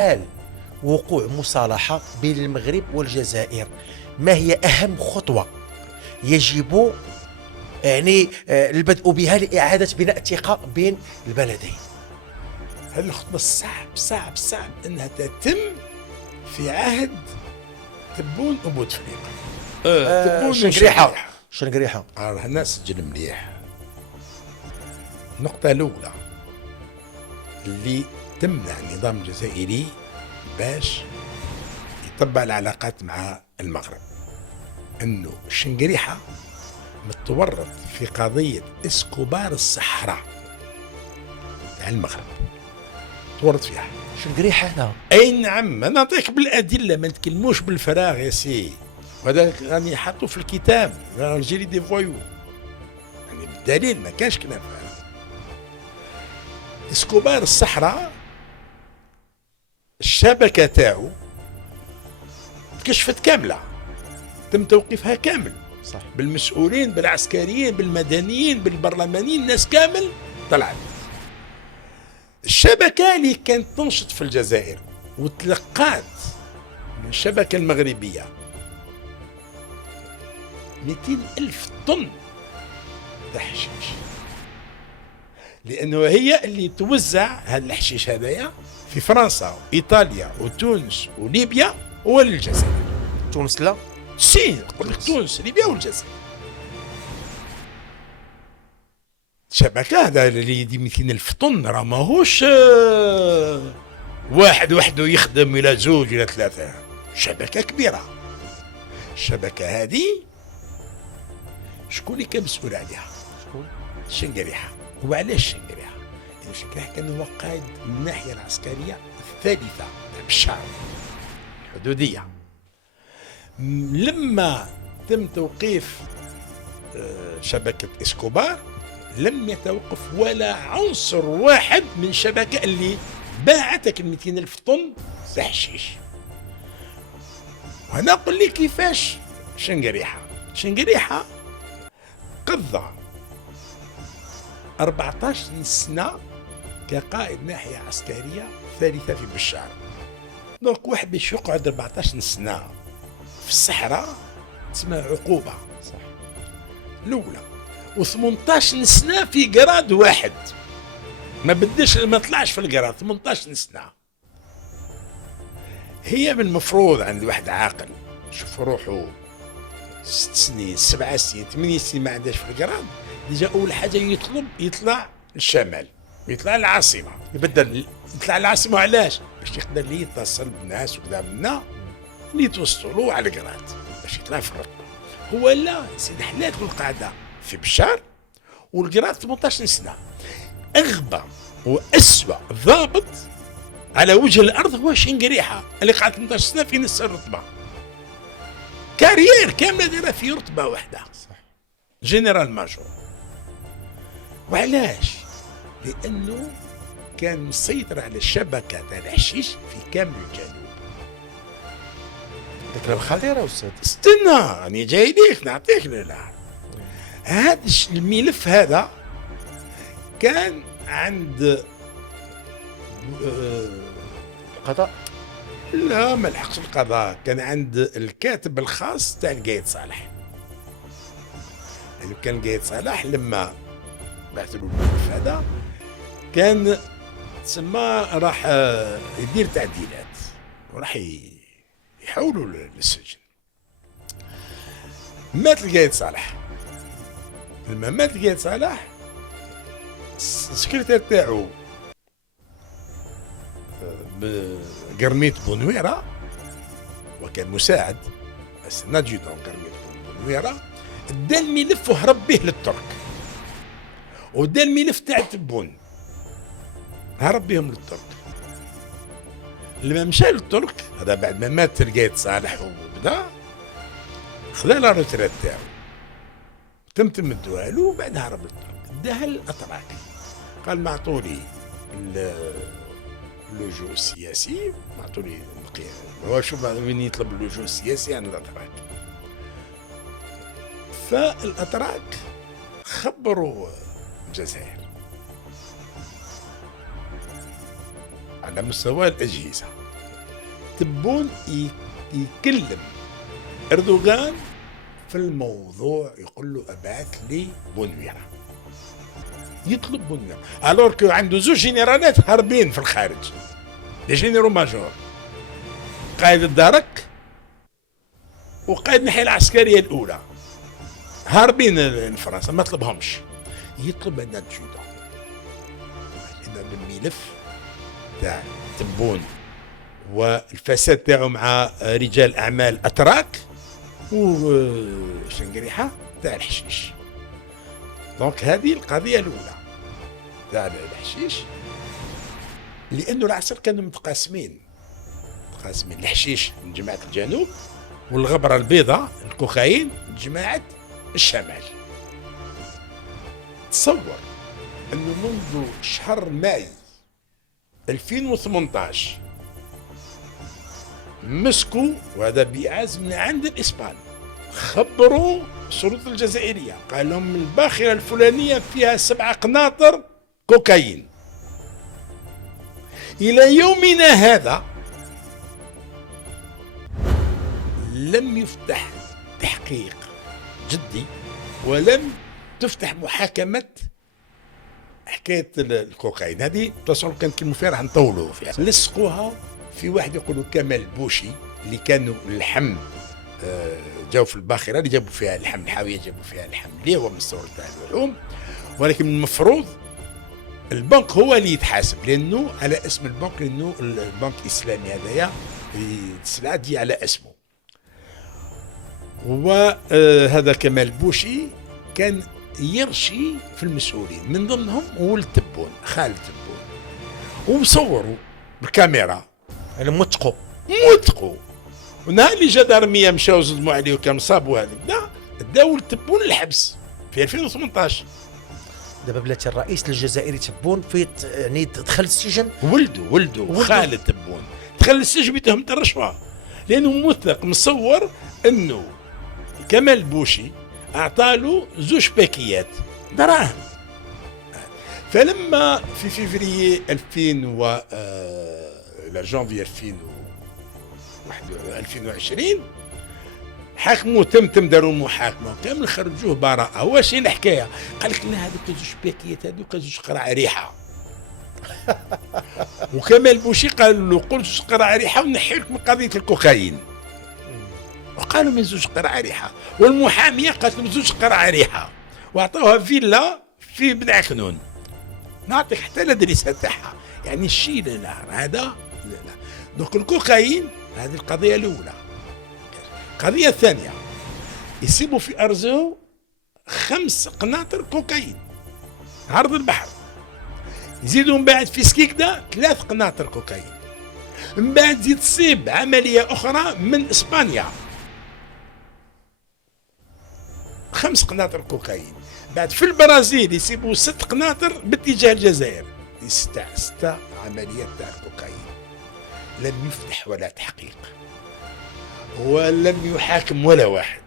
حال وقوع مصالحة بين المغرب والجزائر، ما هي أهم خطوة يجب البدء بها لإعادة بناء الثقة بين البلدين؟ هذه الخطبة صعب أنها تتم في عهد تبون وبوتفليقة. تبون شنقريحة. هنا سجل مليح. النقطة الأولى اللي تمنع النظام الجزائري باش يطبع العلاقات مع المغرب، أنه الشنقريحة متورط في قضية اسكوبار الصحراء تاع المغرب، تورط فيها. شنقريحة هنا. اي نعم، انا نعطيك بالادله، ما نتكلموش بالفراغ يا سي. وهذا راني حاطه في الكتاب، الجيري دي فويو، يعني بالدليل ما كانش كلام فارغ. اسكوبار الصحراء الشبكه تاعو تكشفت كامله، تم توقيفها كامل، صح. بالمسؤولين، بالعسكريين، بالمدنيين، بالبرلمانيين، الناس كامل طلعت. الشبكة اللي كانت تنشط في الجزائر وتلقات من الشبكة المغربية 200 ألف طن حشيش، لأنه هي اللي توزع هذا الحشيش هذايا في فرنسا وإيطاليا وتونس وليبيا والجزائر. تونس لا؟ سي نقول لك تونس، ليبيا والجزائر. شبكة هذا اللي يدي 200 ألف طن راه ماهوش واحد وحده يخدم إلى زوج إلى ثلاثة، شبكة كبيرة. الشبكة هذه شكون اللي كان مسؤول عليها؟ شكون؟ الشنقريحة. وعلاش الشنقريحة؟ لأن الشنقريحة كان هو قائد من الناحية العسكرية الثالثة تاع بشار الحدودية. لما تم توقيف شبكة اسكوبار لم يتوقف ولا عنصر واحد من الشبكة اللي باعتك 200 ألف طن حشيش. وأنا أقول لك كيفاش شنقريحة قضى 14 سنة كقائد ناحية عسكرية ثالثة في بشار. دونك واحد باش يقعد 14 سنة في الصحراء تسمى عقوبة. صح. الأولى، و18 سنة في جراد واحد، ما طلعش في الجراد 18 سنة. هي من المفروض عند واحد عاقل شوف روحه 6 سنين 7 سنين 8 سنين ما عندهاش في الجراد، ديجا أول حاجة يطلع للشمال، يطلع للعاصمة، يطلع للعاصمة. علاش؟ باش يقدر يتصل بالناس وكذا منا اللي توصلوا على الجراد باش يطلع في الرتبة. هو لا، سيدي حلات القاعدة في بشار والجراد 18 سنة. أغبى وأسوأ ضابط على وجه الأرض هو شنقريحة اللي قعد 18 سنة في نفس الرتبة، كارير كاملة دايرة في رتبة واحدة. صح. جنرال ماجور. وعلاش؟ لأنه كان مسيطر على الشبكة تاع الحشيش في كامل الجنوب. هذا كلام خطير أستاذ. استنى راني جاي ليك نعطيك. لا هذا الملف هذا كان عند القضاء. لا ما لحقش القضاء، كان عند الكاتب الخاص تاع القايد صالح. يعني كان القايد صالح لما بعث له الملف هذا كان تسمى راح يدير تعديلات وراح يحولوا للسجن. مات القايد صالح. لما مات القايد صالح السكرتير تاعو قرميط بونويرة، وكان مساعد بس نادجيتون قرميط بونويرة، دا الملف وهرب به للترك، ودا الملف تاع تبون هرب بهم للترك. لما مشى للترك هذا بعد ما مات القايد صالح وبدا خذا لا روتريت تاعو تم الدواء له، وبعدها هرب للترك داها الاتراك. قال ما عطولي اللجوء السياسي، ما عطولي هو شوف وين يطلب اللجوء السياسي عن الاتراك. فالاتراك خبروا الجزائر على مستوى الأجهزة تبون يكلم اردوغان في الموضوع، يقول له ابعث لي بونويرة، يطلب بونويرة. الور كو عنده زوج جينيرالات هاربين في الخارج، لي جينيرو ماجور، قائد الدرك وقائد الناحية العسكرية الأولى، هاربين لفرنسا ما طلبهمش. يطلب ان الجودة لأن الملف تاع تبون والفساد تاعو مع رجال أعمال أتراك وشنقريحة تاع الحشيش. دونك هذه القضية الأولى تاع الحشيش، لأنه العسكر كانوا متقاسمين الحشيش من جماعة الجنوب والغبرة البيضاء الكوكايين من جماعة الشمال. تصور أنه منذ شهر ماي 2018 مسكوا، وهذا بإعاز من عند الإسبان، خبروا الشرطة الجزائرية، قال لهم الباخرة الفلانية فيها 7 قناطر كوكايين. إلى يومنا هذا لم يفتح تحقيق جدي ولم تفتح محاكمة حكاية الكوكايين هذه. تصور كان كلمة فيها راح نطولوا فيها. لصقوها في واحد يقولوا كمال بوشي، اللي كانوا اللحم جاوا في الباخرة اللي جابوا فيها اللحم، الحاوية جابوا فيها اللحم اللي هو مستورد تاع اللحوم، ولكن المفروض البنك هو اللي يتحاسب لأنه على اسم البنك، لأنه البنك الإسلامي هذايا السلعة دي على اسمه. وهذا كمال بوشي كان يرشي في المسؤولين، من ضمنهم ولد تبون خالد تبون، ومصوروا بالكاميرا موثقوا. ونهار اللي جا دارمية مشاو صدموا عليه وكان صابوا هذا داو تبون الحبس في 2018. دابا بلاتي الرئيس الجزائري تبون في يعني دخل السجن، ولده خالد تبون دخل السجن بتهمة الرشوة، لأنه موثق مصور أنه كمال بوشي أعطاله 2 باكيات دراهم. فلما في فيفري 2000 جانفي 2020 حاكموه، تم داروا المحاكمه كامل، خرجوه براءه. واش هي الحكايه؟ قال لك لا، هذوك 2 باكيات هذوك 2 قرع ريحه. وكمال بوشي قال له قول 2 قرع ريحه ونحي لك من قضيه الكوكايين، وقالوا من 2 قرع ريحه. والمحاميه قالت له 2 قرع ريحه، واعطوها فيلا في بن كنون. نعطيك حتى الادريسه تاعها، يعني الشيء لا هذا لا. دونك الكوكايين هذه القضيه الاولى. القضيه الثانيه يسيبوا في ارزو 5 قناطر كوكايين عرض البحر، يزيدوا من بعد في سكيكدا 3 قناطر كوكايين، من بعد زيد تصيب عمليه اخرى من اسبانيا 5 قناطر كوكايين، بعد في البرازيل يسيبوا 6 قناطر باتجاه الجزائر، 6 عمليات تاع الكوكايين. لم يفتح ولا تحقيق ولم يحاكم ولا واحد.